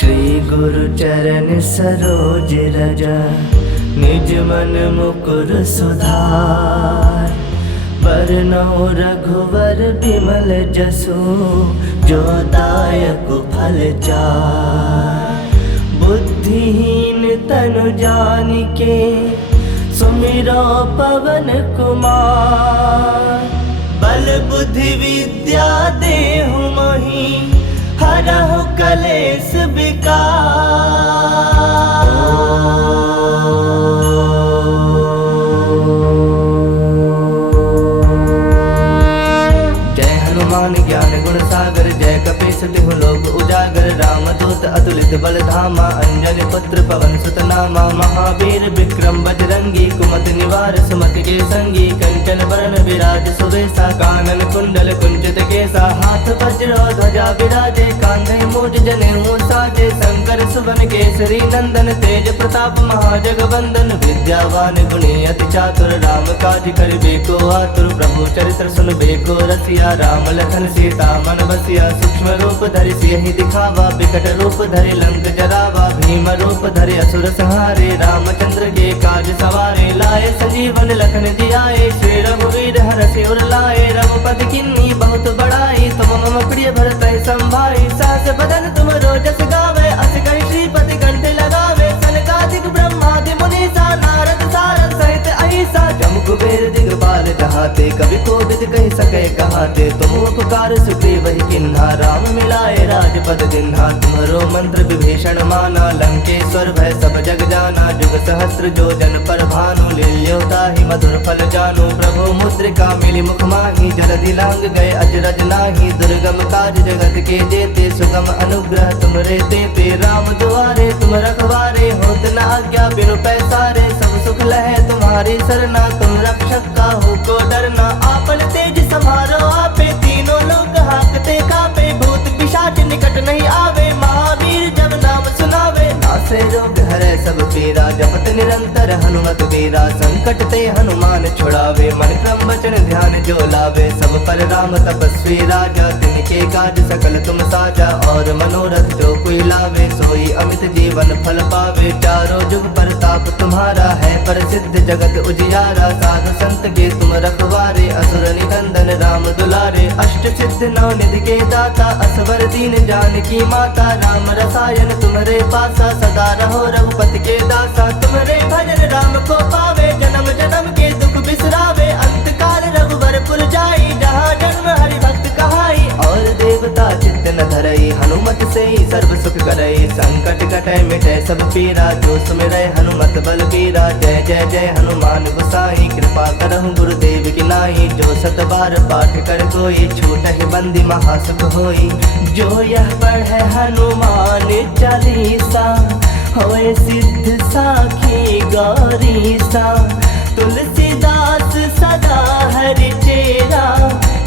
श्री गुरु चरण सरोज रज, निज मन मुकुर सुधार। बरनउँ रघुवर बिमल जसु, जो दायक फल चार। बुद्धिहीन तनु जानिके, सुमिरो पवन कुमार। बल बुद्धि विद्या देहु मोहि, हरहु कलेश विकार। जय हनुमान ज्ञान गुण सागर, जय कपीस तिहु लोक उजागर। रामदूत अतुलित बल धामा, अंजनी पुत्र पवन सुत नामा। महावीर विक्रम बजरंगी, कुमति निवार सुमति के संगी। कंचन बरन विराज सुबेसा, कानन कुंडल कुंचित केसा। हाथ वज्र ध्वजा विराजे, कांधे मूज जनेऊ साजे। शंकर सुवन केसरी नंदन, तेज प्रताप महाजगवंदन। विद्यावान गुणी अति चातुर, राम काज करिबे को आतुर। प्रभु चरित्र सुनबे को रसिया, राम लखन सीता मन बसिया। सूक्ष्म रूप धरि सियहि दिखावा, विकट रूप धरि लंक जरावा। भीम रूप धरि असुर संहारे, रामचंद्र के काज सवारे। लाए संजीवन लखन जियाए, श्री रघुवीर हरषि उर लाए। रघुपति किन्नी बहुत बड़ाई, तुम मम प्रिय भरतहि संभाई। सहस बदन तुम रोजस गावे, अस कहि श्रीपति कंठ लगावे। सनकादिक ब्रह्मादि मुनीसा, नारद सारद सहित अहिसा। जम कुबेर दिगपाल कहाते, कवि कोविद कहि सकै कहाते। तुम उपकार सुग्रीव ही किन्हा, राम मिलाए राजपद दिन्हा। तुम्हरो मंत्र विभीषण माना, लंकेश्वर भय सब जग जाना। जुग सहस्त्र जो जन पर भानु, लील्यो ताहि मधुर फल जानु। प्रभु मुद्रिका मिली मुख माहि, जलधि लांग गए अजरज नाही। दुर्गम काज जगत के जेते, सुगम अनुग्रह तुमरे तेते। राम दुआरे तुम रखवारे, होत न आज्ञा बिनु पैसारे। सब सुख लहै तुम्हारी सरना, तुम रक्षक काहू को डरना। आपन तेज समारो आपे, तीनों लोग हाकते कापे। भूत पिशाच निकट नहीं आवे, महावीर जब नाम सुनावे। नासे रोग हरै सब पीरा, जपत निरंतर हनुमत वीरा। संकट ते हनुमान छुड़ावे, मन क्रम वचन ध्यान जो लावे। सब पर राम तपस्वी राजा, तिनके काज सकल तुम साजा। और मनोरथ जो कोई लावे, सोई अमित जीवन फल पावे। चारों जुग परताप तुम्हारा है, प्रसिद्ध जगत उजियारा। साधु संत के तुम रखवारे, असुर निकंदन राम दुलारे। अष्ट सिद्ध नौ निधि के दाता, असवर दीन जानकी माता। राम रसायन तुम्हारे पासा, सदा रहो रघुपति के दासा। तुम्हारे भजन राम को पावे, जन्म जन्म के दुख बिसरावे। अंत काल रघुबर पुर जाई, जहाँ जन्म हरि भक्त कहाई। और देवता चित्त न धरई, हनुमत से ही सर्व सुख करई। संकट कटै मिटै सब पीरा, जो सुमिरै हनुमत बल बीरा। जय जय जय हनुमान गोसाई, कृपा करहु गुरुदेव की नाई। जो सत बार पाठ कर कोई, छूटहि बंदी महासुख होई। जो यह पढ़ै हनुमान चालीसा, होए सिद्ध साखी गौरीसा। तुलसीदास सदा हरि चेरा,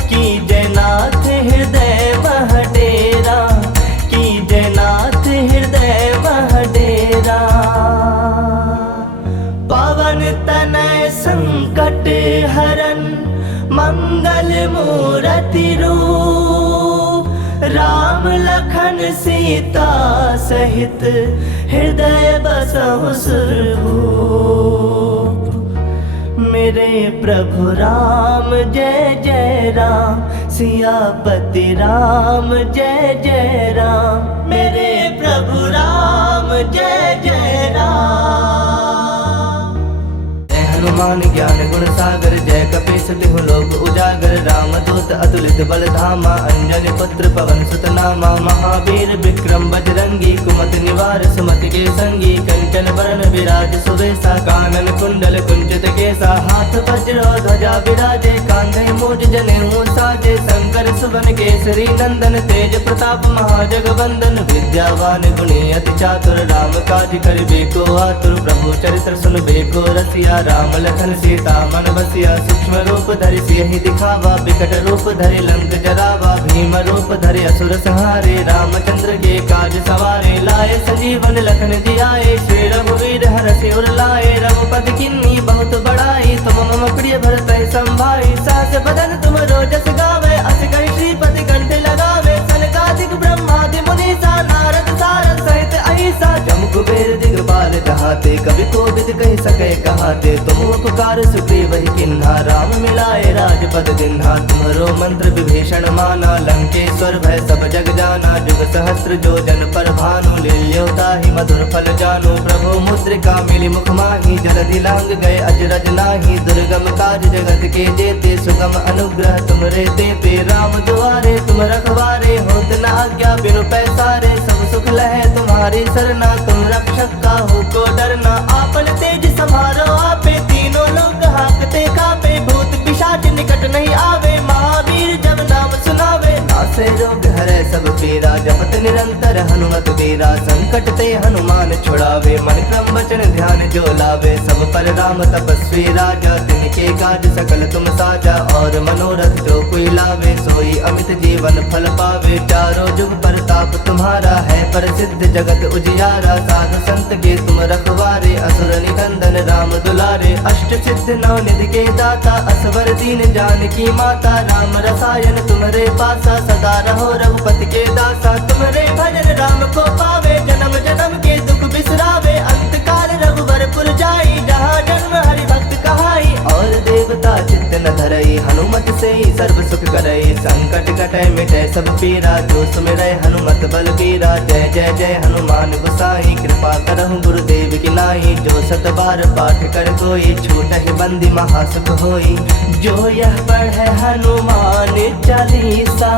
की जयनाथ हृदय मह डेरा। की जयनाथ हृदय मह डेरा। पवन तनय संकट हरन, मंगल मूरति रूप। राम लखन सीता सहित, हृदय बसहु सुरभूप। मेरे प्रभु राम जय जय राम, सियापति राम जय जय राम। मेरे प्रभु राम जय जय राम। हनुमान ज्ञान गुण सागर, जय कपीस तिहु लोक उजागर। रामदूत अतुलित बल धामा, अंजनी पुत्र पवन सुत नामा। महावीर विक्रम बजरंगी, कुमति निवार सुमति के संगी। कंचन बरन विराज सुबेसा, कानन कुंडल कुंचित केसा। हाथ वज्र ध्वजा विराजे, कांधे मूज जनेऊ साजे। शंकर सुवन केसरी नंदन, तेज प्रताप महाजगवंदन। विद्यावान गुणी अति चातुर, राम काज करिबे को आतुर। प्रभु चरित्र सुनबे को रसिया, राम लखन सीता मन बसिया। सूक्ष्म रूप धरि सियहि दिखावा, विकट रूप धरि लंक जरावा। भीम रूप धरि असुर संहारे, रामचंद्र के काज सवारे। लाए संजीवन लखन जियाए, श्री रघुवीर हरषि उर लाए। रघुपति किन्नी बहुत बड़ाई, तुम मम प्रिय भरतहि संभाई। सहस बदन तुम रोजस गावे, अस कहि श्रीपति कंठ लगावे। सनकादिक ब्रह्मादि मुनीसा, नारद सारद सहित कहाते तुम उपकार सुग्रीव ही किन्हा राम मिलाए राजपद दिन्हा तुम्हारो मंत्र विभीषण माना लंकेश्वर भय सब जग जाना जुग सहस्त्र जो जन पर भानु लील्योता ही मधुर फल जानु प्रभु मुद्रिका मिली मुख माही जलधि लांग गए अजरज नाही दुर्गम काज जगत के जेते सुगम अनुग्रह तुम रे ते राम दुआरे तुम रखवारे होत न आज्ञा बिनु पैसारे सब सुख लहे तुम्हारी सरना तुम रक्षक काहू को डरना आपन तेज समारो आपे तीनों लोग हाकते कापे भूत पिशाच निकट नहीं आवे महावीर जब नाम सुनावे नासे रोग हरे सब पीरा जपत निरंतर हनुमत वीरा संकट ते हनुमान छुड़ावे मन क्रम वचन ध्यान जो लावे सब पर राम तपस्वी राजा तिनके काज सकल तुम साजा और मनोरथ जो कोई लावे सोई अमित जीवन फल पावे चारों जुग परताप तुम्हारा है प्रसिद्ध जगत उजियारा साधु संत के तुम रखवारे असुर निकंदन राम दुलारे अष्ट सिद्ध नौ निधि के दाता असवर दीन जानकी माता राम रसायन तुम्हारे पासा सदा रहो रघुपति के दासा तुम्हारे भजन राम को पावे जन्म जन्म के दुख बिसरावे अंत काल रघुवर पुर जाई जहाँ जन्म हरि भक्त कहाई और देवता चित्त न धरई हनुमत से ही सर्व सुख करई संकट कटै मिटै सब पीरा जो सुमिरै हनुमत बल बीरा जय जय जय हनुमान गोसाई कृपा करहु गुरुदेव की नाई जो सत बार पाठ कर कोई छूटहि बंदी महासुख होई जो यह पढ़े हनुमान चालीसा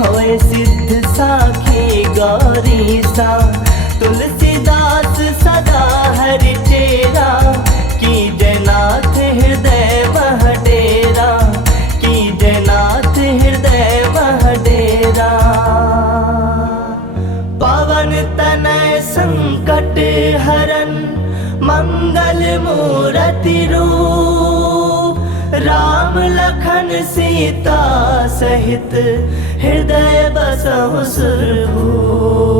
होए सिद्ध साखी गौरीसा तुलसीदास सदा हरि चेरा की जयनाथ हृदय महडेरा की जयनाथ हृदय महडेरा पवन तनय संकट हरन मंगल मूरति रूप राम लखन सीता सहित हृदय बसहु सुरभूप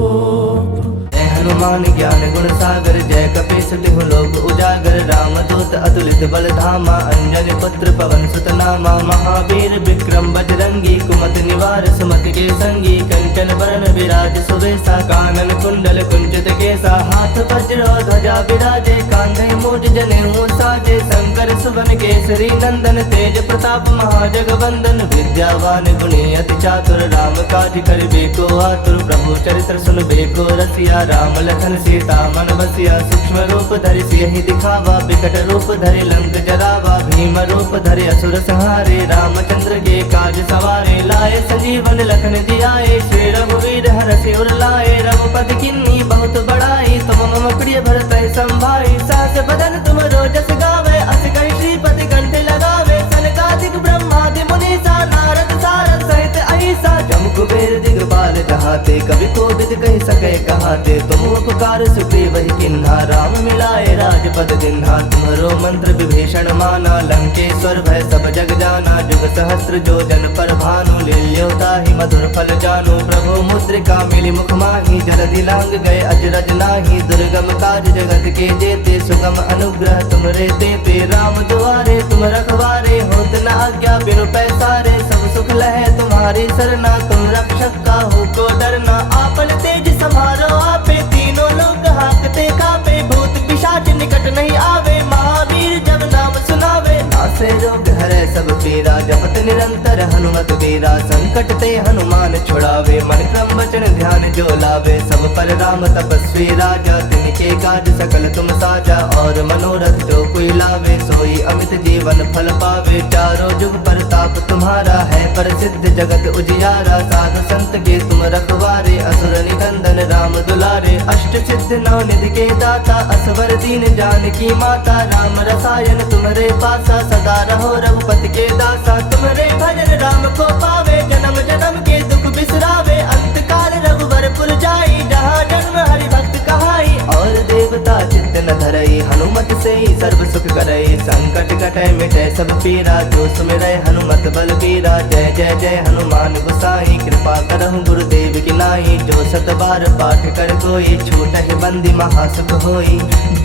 हनुमान ज्ञान गुण सागर जय कपीस तिहु लोक उजागर राम दूत अतुलित बल धामा अंजनी पुत्र पवन सुत नामा महावीर विक्रम बजरंगी कुमत निवार सुमति के संगी कंचन बरन विराज सुबेसा कानन कुंडल कुंचित केसा हाथ वज्र ध्वजा विराजे कांधे मूज जनेऊ साजे शंकर सुवन केसरी नंदन तेज प्रताप महाजगवंदन विद्यावान गुणी अति चातुर राम काज करिबे को आतुर प्रभु चरित्र सुनबे को रसिया राम लखन सीता मन बसिया सूक्ष्म रूप धरि सियहि दिखावा विकट रूप धरि लंक जरावा भीम रूप धरि असुर संहारे रामचंद्र के काज सवारे लाए संजीवन लखन जियाए श्री रघुवीर हरषि उर लाए रघुपति किन्नी बहुत बड़ाई तुम मम प्रिय भरत संभाई सास बदन तुम रोजस गावे अस कहि श्रीपति कंठ लगावे सनकादिक ब्रह्मादि मुनीसा नारद सारद सहित अहिसा जम कुबेर दिगपाल कहाते कवि कोविद कहि सके कहाते तुम उपकार सुग्रीव ही किन्हा राम मिलाए राजपद दिन्हा तुम्हारो मंत्र विभीषण माना लंकेश्वर भय सब जग जाना जुग सहस्त्र जो जन पर भानु लील्योता ही मधुर फल जानु प्रभु मुद्रिका मिली मुख माही जलधि लांग गए अजरज नाही दुर्गम काज जगत के जेते सुगम अनुग्रह तुम रे ते राम दुआरे तुम रखवारे होत न आज्ञा बिनु पैसारे सब सुख लहे तुम्हारी सरना तुम रक्षक काहू को डरना आपन तेज समारो आपे तीनों लोग हाकते कापे भूत पिशाच निकट नहीं आवे महावीर जब नाम सुनावे नासे रोग हरे सब पीरा जपत निरंतर हनुमत वीरा संकट ते हनुमान छुड़ावे मन क्रम वचन ध्यान जो लावे सब पर राम तपस्वी राजा तिनके काज सकल तुम साजा और मनोरथ जो कोई लावे सोई अमित जीवन फल पावे चारों जुग परताप तुम्हारा है प्रसिद्ध जगत उजियारा साधु संत के तुम रखवारे असुर निकंदन राम दुलारे अष्ट सिद्ध नौ निधि के दाता असवर दीन जानकी माता राम रसायन तुम्हारे पासा सदा रहो रघुपति के दासा तुम्हारे भजन राम को पावे जन्म जन्म के दुख बिसरावे अंत काल रघुवर पुर जाई जहाँ जन्म हरि भक्त कहाई और देवता चित्त न धरई हनुमत से ही सर्व सुख करई संकट कटै मिटै सब पीरा जो सुमिरै हनुमत बल बीरा जय जय जय हनुमान गोसाई कृपा करहु गुरुदेव की नाई जो सत बार पाठ कर कोई छूटहि बंदी महासुख होई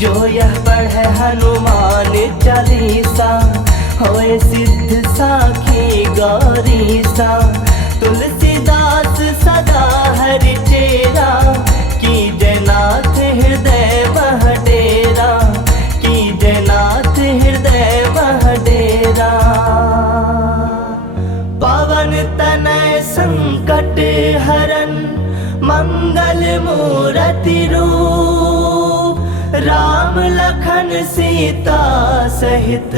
जो यह पढ़े हनुमान चालीसा होए सिद्ध साखी गौरीसा तुलसीदास सदा हरि चेरा की जयनाथ हृदय महडेरा की जयनाथ संकट हरन मंगल मूर्ति रूप, राम लखन सीता सहित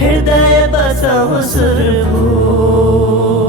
हृदय बसहु सुरभूप।